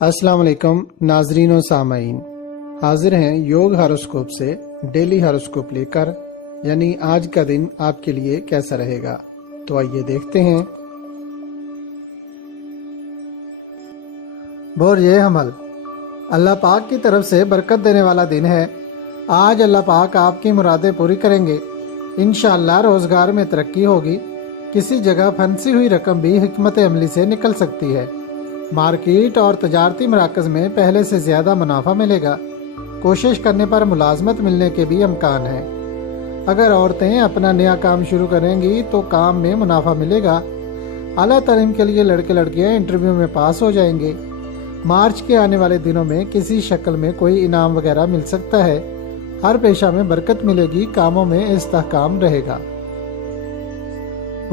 अस्सलाम वालेकुम नाजरीन और सामाईन, हाजिर हैं योग हॉरोस्कोप से डेली हॉरोस्कोप लेकर। यानी आज का दिन आपके लिए कैसा रहेगा, तो आइए देखते हैं। बोरिए हमल, अल्लाह पाक की तरफ से बरकत देने वाला दिन है। आज अल्लाह पाक आपकी मुरादें पूरी करेंगे। इंशाअल्लाह रोजगार में तरक्की होगी। किसी जगह फंसी हुई रकम भी हिकमत अमली से निकल सकती है। मार्केट और तजारती मराकज़ में पहले से ज़्यादा मुनाफा मिलेगा। कोशिश करने पर मुलाजमत मिलने के भी इम्कान है। अगर औरतें अपना नया काम शुरू करेंगी तो काम में मुनाफा मिलेगा। आला तालीम के लिए लड़के लड़कियां इंटरव्यू में पास हो जाएंगे। मार्च के आने वाले दिनों में किसी शक्ल में कोई इनाम वगैरह मिल सकता है। हर पेशा में बरकत मिलेगी, कामों में इस्तेहकाम रहेगा।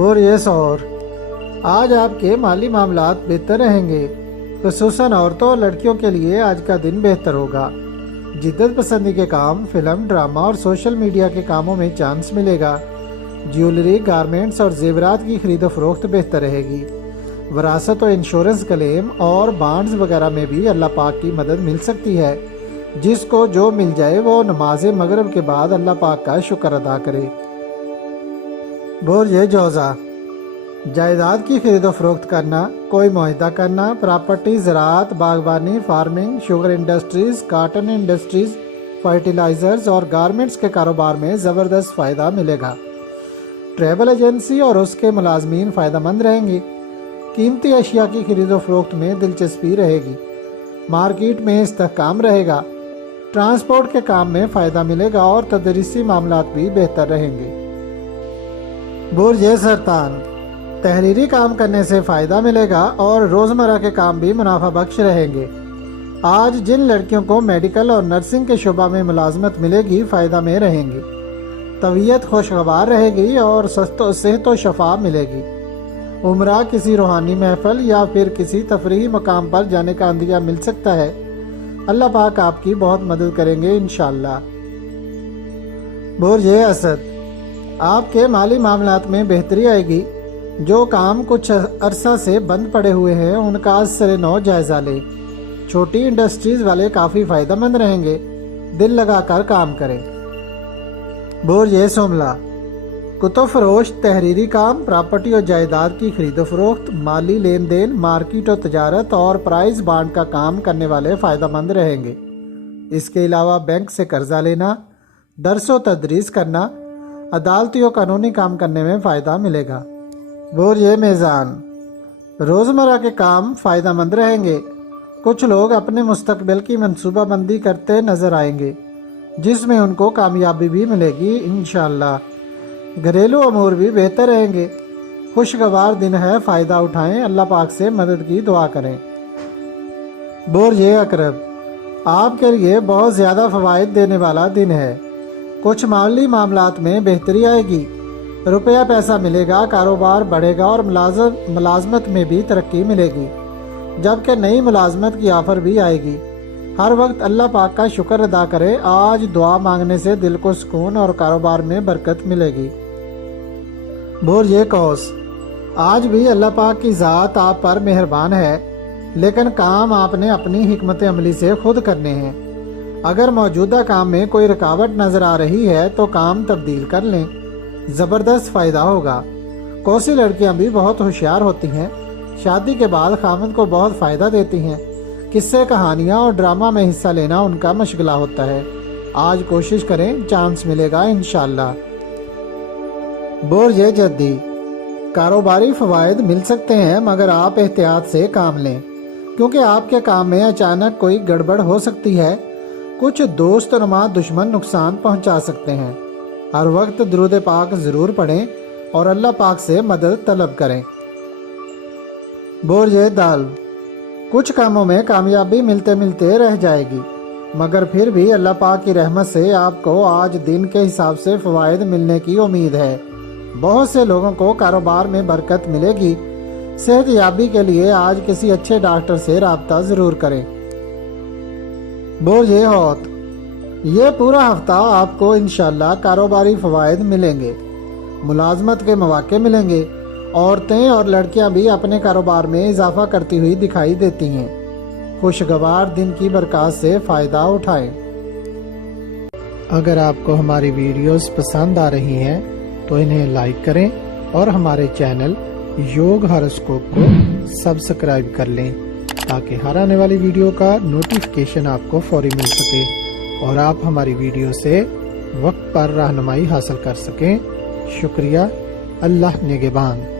और ये सौर, आज आपके माली मामलात बेहतर रहेंगे। खुसूसन औरतों और लड़कियों के लिए आज का दिन बेहतर होगा। जिद्दत पसंदी के काम, फिल्म, ड्रामा और सोशल मीडिया के कामों में चांस मिलेगा। ज्वेलरी, गारमेंट्स और जेवरात की खरीदो फरोख्त बेहतर रहेगी। वरासत और इंश्योरेंस क्लेम और बॉन्ड्स वगैरह में भी अल्लाह पाक की मदद मिल सकती है। जिसको जो मिल जाए वो नमाज मगरिब के बाद अल्लाह पाक का शुक्र अदा करे। बोरिए जौज़ा, जायदाद की खरीदो फरोख्त करना, कोई मुआहदा करना, प्रॉपर्टी, ज़राअत, बागबानी, farming, sugar industries, cotton industries, fertilizers और गारमेंट्स के कारोबार में ज़बरदस्त फ़ायदा मिलेगा। ट्रैवल एजेंसी और उसके मुलाजमीन फ़ायदेमंद रहेंगे। कीमती अशिया की खरीदो फरोख्त में दिलचस्पी रहेगी। मार्केट में इस्तेहकाम रहेगा। ट्रांसपोर्ट के काम में फ़ायदा मिलेगा और तदरीसी मामलात भी बेहतर रहेंगे। बुर्ज सरतान, तहरीरी काम करने से फ़ायदा मिलेगा और रोज़मर्रा के काम भी मुनाफा बख्श रहेंगे। आज जिन लड़कियों को मेडिकल और नर्सिंग के शुबा में मुलाजमत मिलेगी फ़ायदा में रहेंगी। तबीयत खुशगवार रहेगी और सेहत व शफा मिलेगी। उम्रा, किसी रूहानी महफल या फिर किसी तफरीही मकाम पर जाने का अंदिया मिल सकता है। अल्लाह पाक आपकी बहुत मदद करेंगे इंशाअल्लाह। बुर्ज असद, आपके माली मामलात में बेहतरी आएगी। जो काम कुछ अरसा से बंद पड़े हुए हैं उनका आज सरे नौ जायजा लें। छोटी इंडस्ट्रीज वाले काफ़ी फायदेमंद रहेंगे। दिल लगाकर काम करें। बुर्ज सोमला, कुतुब फरोश, तहरीरी काम, प्रॉपर्टी और जायदाद की खरीदो फरोख्त, माली लेन देन, मार्केट और तजारत और प्राइज बांड का काम करने वाले फ़ायदेमंद रहेंगे। इसके अलावा बैंक से कर्जा लेना, दर्स व तदरीस करना, अदालती और कानूनी काम करने में फ़ायदा मिलेगा। बुर्ज मेज़ान, रोज़मर्रा के काम फ़ायदेमंद रहेंगे। कुछ लोग अपने मुस्तकबिल की मंसूबाबंदी करते नज़र आएंगे, जिसमें उनको कामयाबी भी मिलेगी इंशाअल्लाह। घरेलू अमूर भी बेहतर रहेंगे। खुशगवार दिन है, फ़ायदा उठाएं। अल्लाह पाक से मदद की दुआ करें। बुर्ज अकरब, आपके लिए बहुत ज़्यादा फ़वाइद देने वाला दिन है। कुछ माली मामलात में बेहतरी आएगी। रुपया पैसा मिलेगा, कारोबार बढ़ेगा और मुलाजमत में भी तरक्की मिलेगी। जबकि नई मुलाजमत की ऑफ़र भी आएगी। हर वक्त अल्लाह पाक का शुक्र अदा करें। आज दुआ मांगने से दिल को सुकून और कारोबार में बरकत मिलेगी। बुर्ज कौस, आज भी अल्लाह पाक की ज़ात आप पर मेहरबान है, लेकिन काम आपने अपनी हिकमत अमली से खुद करने हैं। अगर मौजूदा काम में कोई रुकावट नज़र आ रही है तो काम तब्दील कर लें, ज़बरदस्त फ़ायदा होगा। कौसी लड़कियां भी बहुत होशियार होती हैं। शादी के बाद खामद को बहुत फ़ायदा देती हैं। किस्से, कहानियां और ड्रामा में हिस्सा लेना उनका मशगला होता है। आज कोशिश करें, चांस मिलेगा इंशाअल्लाह। बुर्ज जद्दी, कारोबारी फ़वाइद मिल सकते हैं, मगर आप एहतियात से काम लें, क्योंकि आपके काम में अचानक कोई गड़बड़ हो सकती है। कुछ दोस्त नुमा दुश्मन नुकसान पहुंचा सकते हैं। हर वक्त दुरूद पाक ज़रूर पढ़ें और अल्लाह पाक से मदद तलब करें। बुर्ज दाल, कुछ कामों में कामयाबी मिलते मिलते रह जाएगी, मगर फिर भी अल्लाह पाक की रहमत से आपको आज दिन के हिसाब से फ़वाइद मिलने की उम्मीद है। बहुत से लोगों को कारोबार में बरकत मिलेगी। सेहत याबी के लिए आज किसी अच्छे डॉक्टर से राब्ता ज़रूर करें। बुर्ज हौत, ये पूरा हफ्ता आपको इंशाअल्लाह कारोबारी फ़वाइद मिलेंगे। मुलाजमत के मौके मिलेंगे। औरतें और लड़कियां भी अपने कारोबार में इजाफा करती हुई दिखाई देती हैं। خوشگوار دن کی برکات سے فائدہ اٹھائیں۔ اگر آپ کو ہماری ویڈیوز پسند آ رہی ہیں تو انہیں لائک کریں اور ہمارے چینل یوگ ہاروسکوپ کو سبسکرائب کر لیں تاکہ ہر آنے والی ویڈیو کا نوٹیفیکیشن آپ کو فوری مل سکے اور آپ ہماری ویڈیو سے وقت پر رہنمائی حاصل کر سکیں۔ شکریہ۔ اللہ نگہبان۔